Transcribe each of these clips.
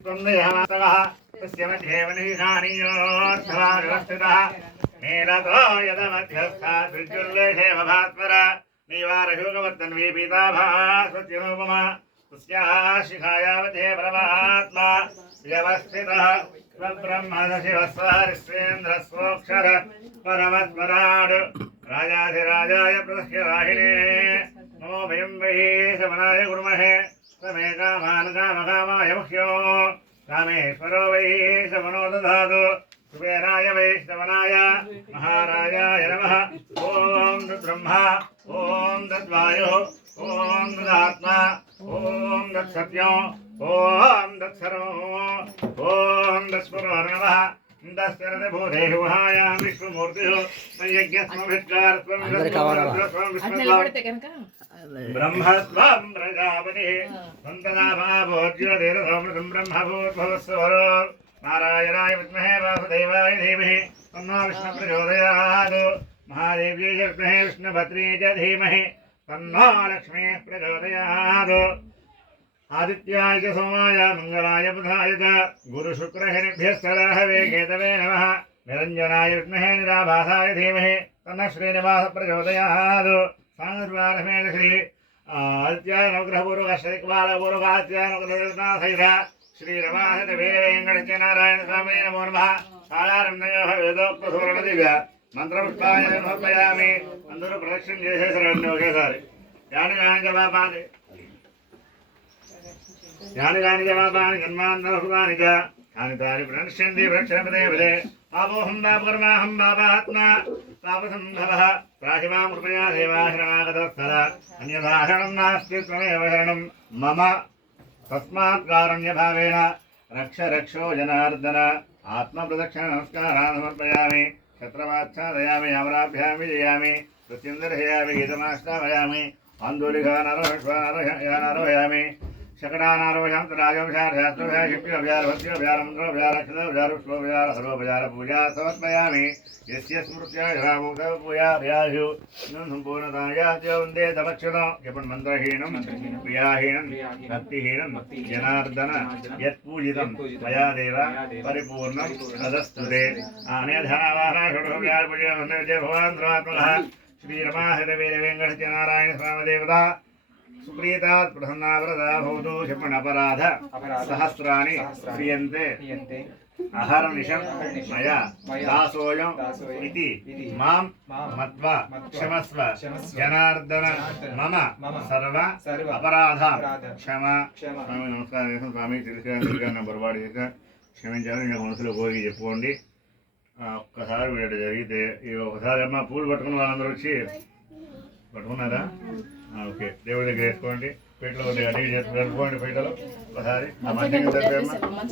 तस्य मध्ये वनिषाणीयोऽर्थवानिवस्थितः नीलतो यदमध्यस्था दुर्जुल्लेशे भवात्मरा नीवारशोकवर्तन्वी पीताभास्वत्यनुपमा तस्याः शिखायावते परमात्मा व्यवस्थितः ब्रह्मशिवस्वारिस्वेन्द्रस्वोक्षर परमस्मराड् राजाधिराजाय प्रदह्यराहिणे नमो भयं वै शमनाय कुर्महे समे कामान् कामकामाय मुह्यो कामेश्वरो वै शमनो दधातु कुबेराय वै शमनाय महाराजाय नमः ॐ तद्ब्रह्मा ॐ तद्वायुः ॐ तदात्मा ॐ तत्सत्यो ॐ तत्सर्वो ॐ तत्स्वरो दस्यरते भूतेषु वहायां विश्वमूर्तिषु यज्ञस्मभित्कारस्वं ब्रह्मस्वं प्रजापतिः सन्तदाभाभोज्योतिरसोमृतं ब्रह्मभूर्भुवस्वरो नारायणाय विद्महे वासुदेवाय धीमहि तन्नो विष्णुप्रचोदयात् महादेव्यै च विद्महे विष्णुभद्र्यै च धीमहि तन्नो लक्ष्मीः प्रचोदयात् आदित्याय च सोमाय मंगलाय बुधाय च गुरुशुक्रशनिभ्यः सदाहवे केतवे नमः निरञ्जनाय विद्महे निराभासाय धीमहि तन्नः श्रीनिवासः प्रचोदयात् सांगद्वारसमेत श्री आदित्याय नवग्रहपूर्वकश्चैकबालपूर्वकादित्याय नवग्रहनाथैः श्रीरमासत वीरवेङ्कटस्य नारायण स्वामी नमो नमः साधारणयोः वेदोक्तसुवर्णदिव्य मंत्रपुष्पाय समर्पयामि अंदरू प्रदक्षिण చేసే శరణ్యం ఒకేసారి యాని పాపాన్ని यानि कानि च पापानि जन्मान्तरभूतानि च तानि तानि प्रणश्यन्ति प्रक्षणपदे पदे पापोऽहं पापकर्माहं पापात्मा पापसम्भवः त्राहि मां कृपया देवाशरणागतस्तदा अन्यथा शरणं नास्ति त्वमेव शरणं मम तस्मात् कारुण्यभावेन रक्ष रक्षो जनार्दन आत्मप्रदक्षिणनमस्कारान् समर्पयामि क्षत्रमाच्छादयामि अमराभ्यां विजयामि प्रत्युन्दर्शयामि गीतमाश्रावयामि आन्दोलिकानारोहयामि शकटानारोहयां तराजोपचारशास्त्रोपचार शिल्प्योपचार भक्त्योपचार मन्त्रोपचार अक्षतोपचार पुष्पोपचार सर्वोपचार पूजा समर्पयामि यस्य स्मृत्या पूजाभ्यासु सम्पूर्णतायास्य वन्दे तमक्षुतो यपन् मन्त्रहीनं क्रियाहीनं भक्तिहीनं जनार्दन यत्पूजितं मया देव परिपूर्णं तदस्तुते आनेधनावाहनाषोडशोपचार पूजा भगवान् सर्वात्मकः श्रीरमाहृतवीरवेङ्कटस्य नारायण स्वामदेवता सुप्रीतात् प्रसन्नावरदा भवतु क्षपणपराध सहस्राणि क्रियन्ते अहर्निशं मया दासोऽयम् इति मां मत्वा क्षमस्व जनार्दन मम सर्व अपराधान् क्षमा नमस्कार स्वामी తిరుగు పొరపాటు చేసిన క్షమించాలని నేను మనసులో కోరిక చెప్పుకోండి ఒక్కసారి వీడు జరిగితే ఒకసారి అమ్మ పూలు పట్టుకున్న వాళ్ళందరూ వచ్చి పట్టుకున్నారా ఓకే దేవుడి దగ్గర వేసుకోండి పీటలో కొద్దిగా అడిగి చేసి జరుపుకోండి పీటలో ఒకసారి మంచం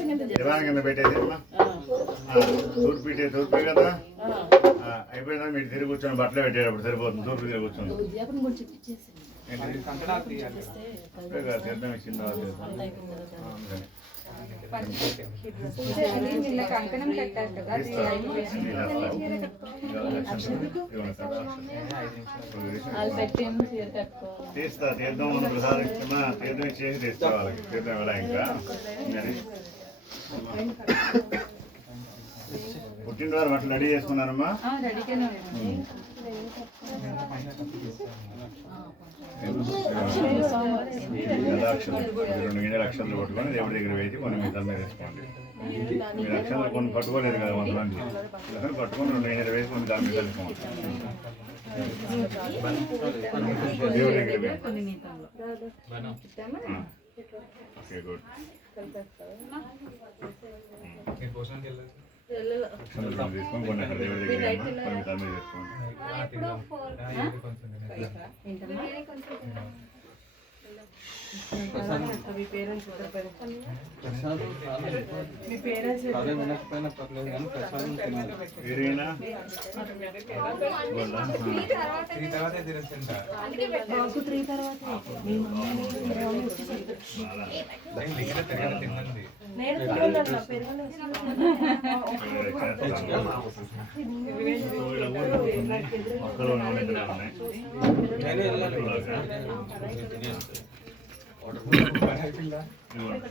కింద దివాన్ కింద పెట్టేసి అమ్మా తూర్పు కదా అయిపోయిందా మీరు తిరిగి కూర్చొని బట్టలు పెట్టేటప్పుడు సరిపోతుంది తూర్పు తిరిగి కూర్చొని తీర్థం ఇచ్చింది తీస్తా తీర్థం మనం ప్రసాదిస్తున్నా తీర్థం ఇచ్చేసి తీస్తా వాళ్ళకి తీర్థం ఎలా ఇంకా పుట్టినవారు బట్టలు రెడీ చేసుకున్నారమ్మా రెండు గింజల అక్షరాలు పట్టుకొని దేవుడి దగ్గర వేసి కొన్ని మీ తల మీద వేసుకోండి మీరు అక్షరాలు కొన్ని పట్టుకోలేదు కదా కొంతమంది పట్టుకొని రెండు గింజలు వేసి కొన్ని దాని మీద వేసుకోండి దేవుడి దగ్గర ఓకే గుడ్ తీసుకొని కొన్ని అక్కడ దేవుడి దగ్గర కొన్ని తల మీద వేసుకోండి మీ పేరెంట్స్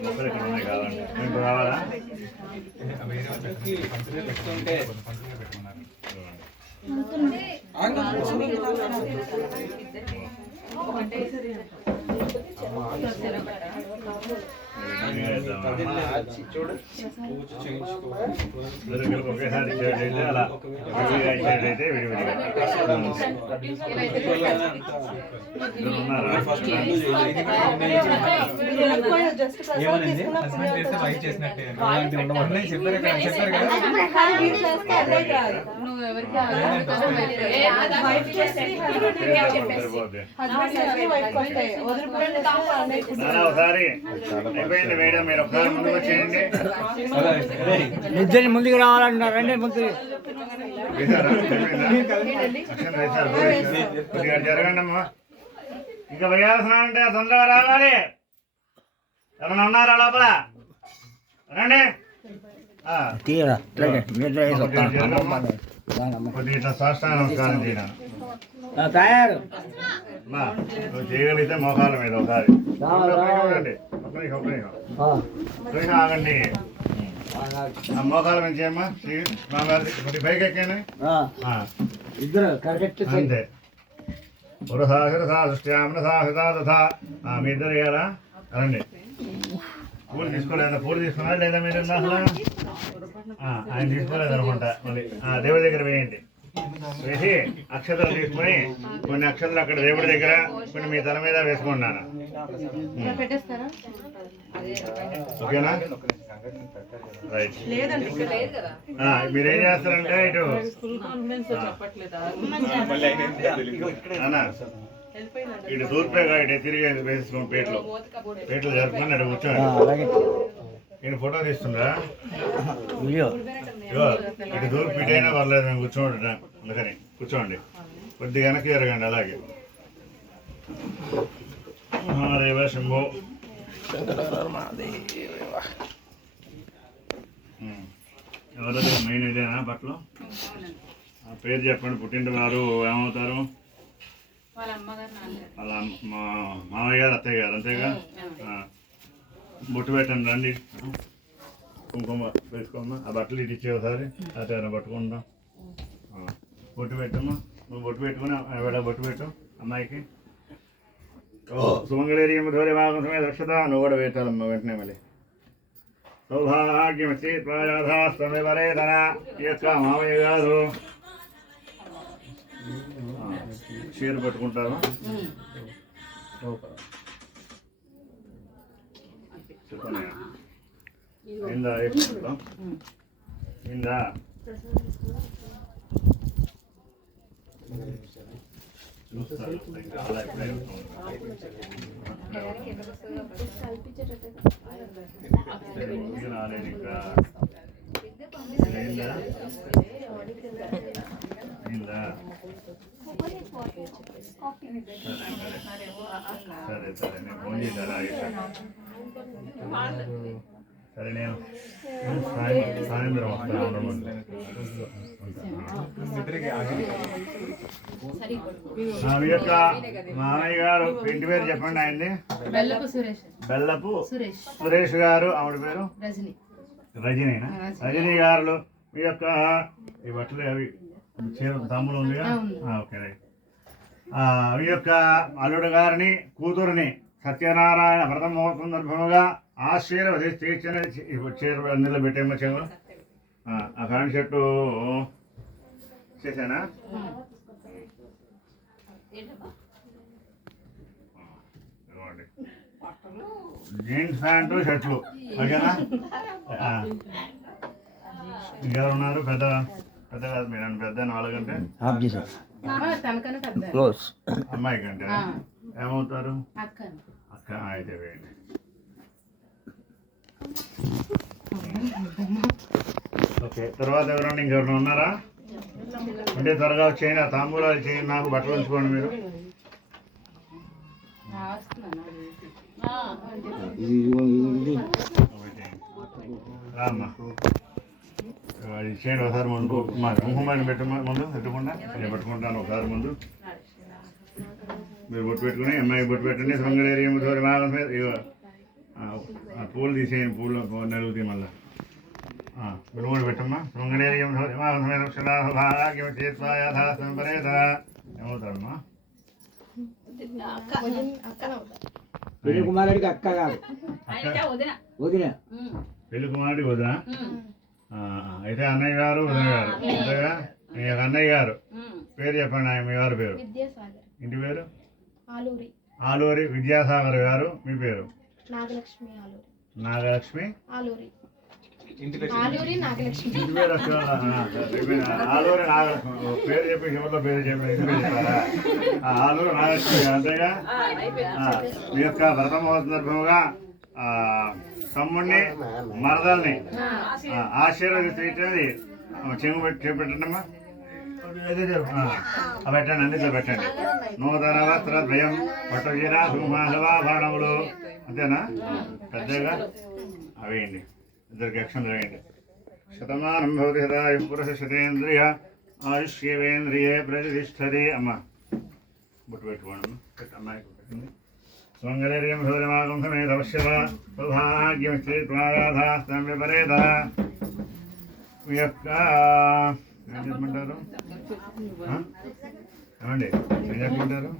ఒక్కరు ఇక్కడ ఉన్నాయి కావాలండి మీకు కావాలా ఒకేసారి ఇచ్చేటైతే అలా విడిగా ఇచ్చేటైతే విడివిడిగా ఒకసారి అయిపోయింది మేడం మీరు ఒకసారి ముందుకు వచ్చేయండి నిద్రని ముందుకు రావాలంటున్నారు రండి ముందు జరగండి అమ్మా ఇంకా వేయాల్సినంటే తొందరగా రావాలి ఎవరైనా ఉన్నారా లోపల రండి కొద్దిగా ఇట్లా సాష్టాంగ నమస్కారం చేయను తయారు నువ్వు చేయగలిగితే మోకాల మీద ఒకసారి ఆగండి ఆ మోకాల నుంచి అమ్మా కొద్ది పైకి ఎక్కాను ఇద్దరు కరెక్ట్ అంతే పురసాహిరసా సృష్ట్యామన సాహితా తథా మీ ఇద్దరు ఇయ్యాలా రండి పూలు తీసుకోలేదా పూలు తీసుకున్నారా లేదా మీరు అసలు ఆయన తీసుకోలేదు అనుకుంటా మళ్ళీ దేవుడి దగ్గర వేయండి వేసి అక్షతలు తీసుకొని కొన్ని అక్షతలు అక్కడ దేవుడి దగ్గర కొన్ని మీ తల మీద వేసుకున్నాను ఓకేనా రైట్ మీరేం చేస్తారంటే ఇటు అన్నా ఇటు తూర్పుగా ఇటు తిరిగి వేసుకోండి పేటలో జరుపుకొని అటు కూర్చోండి నేను ఫోటో తీస్తుందా ఇటు తూర్పు ఇటు అయినా పర్లేదు మేము కూర్చోండి అందుకని కూర్చోండి కొద్దిగా వెనక్కి జరగండి అలాగే మహాదేవ శంభో ఎవరది మెయిన్ ఇదేనా బట్టలు ఆ పేరు చెప్పండి పుట్టింటి వారు ఏమవుతారు వాళ్ళ మామయ్య గారు అత్తయ్య గారు అంతేగా బొట్టు పెట్టండి రండి కుంకుమ వేసుకోమ్మా ఆ బట్టలు ఇటు ఇచ్చే ఒకసారి అతను పట్టుకుంటాం బొట్టు పెట్టమ్మా నువ్వు బొట్టు పెట్టుకుని ఎవడ బొట్టు పెట్టు అమ్మాయికి సుమంగళేరి ధోరే భాగం సమయ రక్షత నువ్వు కూడా పెట్టాలమ్మా వెంటనే మళ్ళీ సౌభాగ్యమస్తి త్వరేతన ఈ యొక్క మామయ్య గారు చీర పట్టుకుంటారు ఇందా ఇందా చూస్తారు అలా ఎప్పుడే రాలేదు ఇంకా అయిందా సరే సరే నేను ఫోన్ చేశారా సరే నేను సాయంత్రం వస్తాను మీ యొక్క మామయ్య గారు ఇంటి పేరు చెప్పండి ఆయన్ని బెల్లపు సురేష్ గారు ఆవిడ పేరు రజనీనా రజనీ గారు మీ యొక్క ఈ బట్టలు అవి చీర తమ్ముడు ఉందిగా ఓకే రైట్ మీ యొక్క అల్లుడు గారిని కూతురుని సత్యనారాయణ వ్రతం ముహూర్తం సందర్భముగా ఆశీర్వదిస్తే చీర అందులో పెట్టేమో చెవులు ఆ ఫ్యాంట్ షర్టు చేశానా జీన్స్ ప్యాంటు షర్ట్లు ఓకేనా ఇంకెవరున్నారు పెద్ద పెద్ద కాదు మీరు పెద్ద 4 గంటే అమ్మాయి కంటే ఏమవుతారు అక్క అయితే వేయండి ఓకే తర్వాత ఎవరన్నా ఇంకెవరైనా ఉన్నారా అంటే త్వరగా వచ్చేయండి ఆ తాంబూలాలు చేయండి నాకు బట్టలు ఉంచుకోండి మీరు రామ్మా అది చేయండి ఒకసారి ముందు మా కుంకుమాన్ని పెట్ట ముందు పెట్టుకుండా నేను పెట్టుకుంటాను ఒకసారి ముందు మీరు బొట్టు పెట్టుకుని అమ్మాయి బొట్టు పెట్టండి. శృంగళేరియం తోరి మాగం మీద ఇగో పూలు తీసేయండి. పూలు నలుగుతాయి మళ్ళీ. మీరు కూడా పెట్టమ్మా. శృంగళేరియం తోరి మాగం మీద భాగ్యం చేత్వా యథాస్థం పరేత. ఏమవుతారమ్మా? పెళ్లి కుమారుడికి అక్క కాదు, వదిన. పెళ్లి కుమారుడికి వదిన. అయితే అన్నయ్య గారు వదిన గారు. అంతేగా? మీ యొక్క అన్నయ్య గారు పేరు చెప్పండి. ఆయన మీ గారు పేరు, ఇంటి పేరు? ఆలూరి విద్యాసాగర్ గారు. మీ పేరు? నాగలక్ష్మి. ఇంటి పేరు ఆలూరి నాగలక్ష్మి. పేరు చెప్పి ఎవరిలో పేరు చెప్పి ఇంటి పేరు చెప్పారా? ఆలూరి నాగలక్ష్మి గారు. అంతేగా? మీ యొక్క వ్రత సందర్భంగా తమ్ముడిని మరదల్ని ఆశీర్వదించేది చెంగు పెట్టి చేపెట్టండమ్మా. పెట్టండి, అన్నిట్లో పెట్టండి. నూతన వస్త్ర ద్వయం పట్టుచీర సింహాసవాభరణములు. అంతేనా? పెద్దగా అవేయండి. ఇద్దరికి అక్షంతలు వేయండి. శతమానం భవతి శతాయు పురుష శతేంద్రియ ఆయుష్యేంద్రియే ప్రతిష్టది. అమ్మ బుట్టు పెట్టుకోండి. అమ్మాయికి పెట్టండి. స్వంగలేర్యం సౌరమాగం సమేత పశ్యత సౌభాగ్యం శ్రీత్వారాధాస్తం విపరేత. మీ యొక్క ఏం చెప్పమంటారు? ఏమండి ఏం చెప్పమంటారు?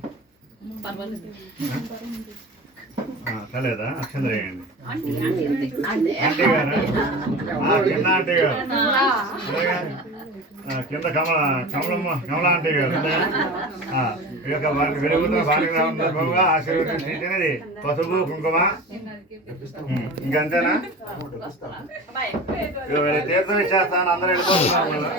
కలేదా? అక్షంతలు వేయండి. ఆంటీ గారు, కింద ఆంటీ గారు, కింద కమలమ్మ ఆంటీ గారు. ఈ యొక్క వెలుగుతున్న బాలిక సందర్భంగా ఆశీర్వదించినది పసుపు కుంకుమ. ఇంకంతేనా? తీర్థం ఇచ్చేస్తాను. అందరూ వెళ్ళిపోతున్నారు.